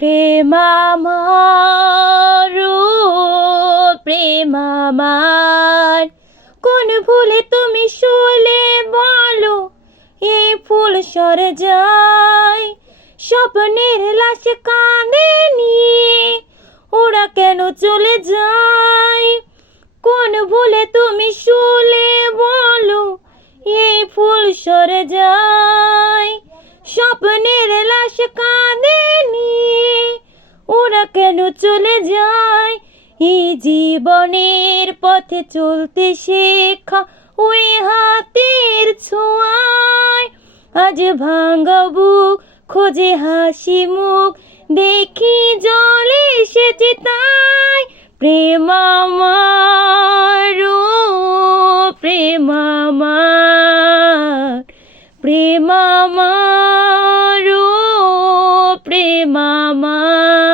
প্রেম আমার ও প্রেম আমার, কোন ভুলে তুমি শুলে বলো এই ফুল সরে যায়। স্বপ্নের লাশ কাঁধে নিয়ে ওরা কেন চলে যায়। কোন ভুলে তুমি শুলে বলো এই ফুল সরে যায়। স্বপ্নের লাশ কাঁধে নিয়ে ওরা কেন চলে যায়। এই জীবনের পথে চলতে শেখা ওই হাতের ছোঁয়ায়, আজ ভাঙা বুক খোঁজে হাসি মুখ, দেখি জলে এসেছে তাই। প্রেম আমার ও প্রেম আমার, প্রেম আমার ও প্রেম আমার।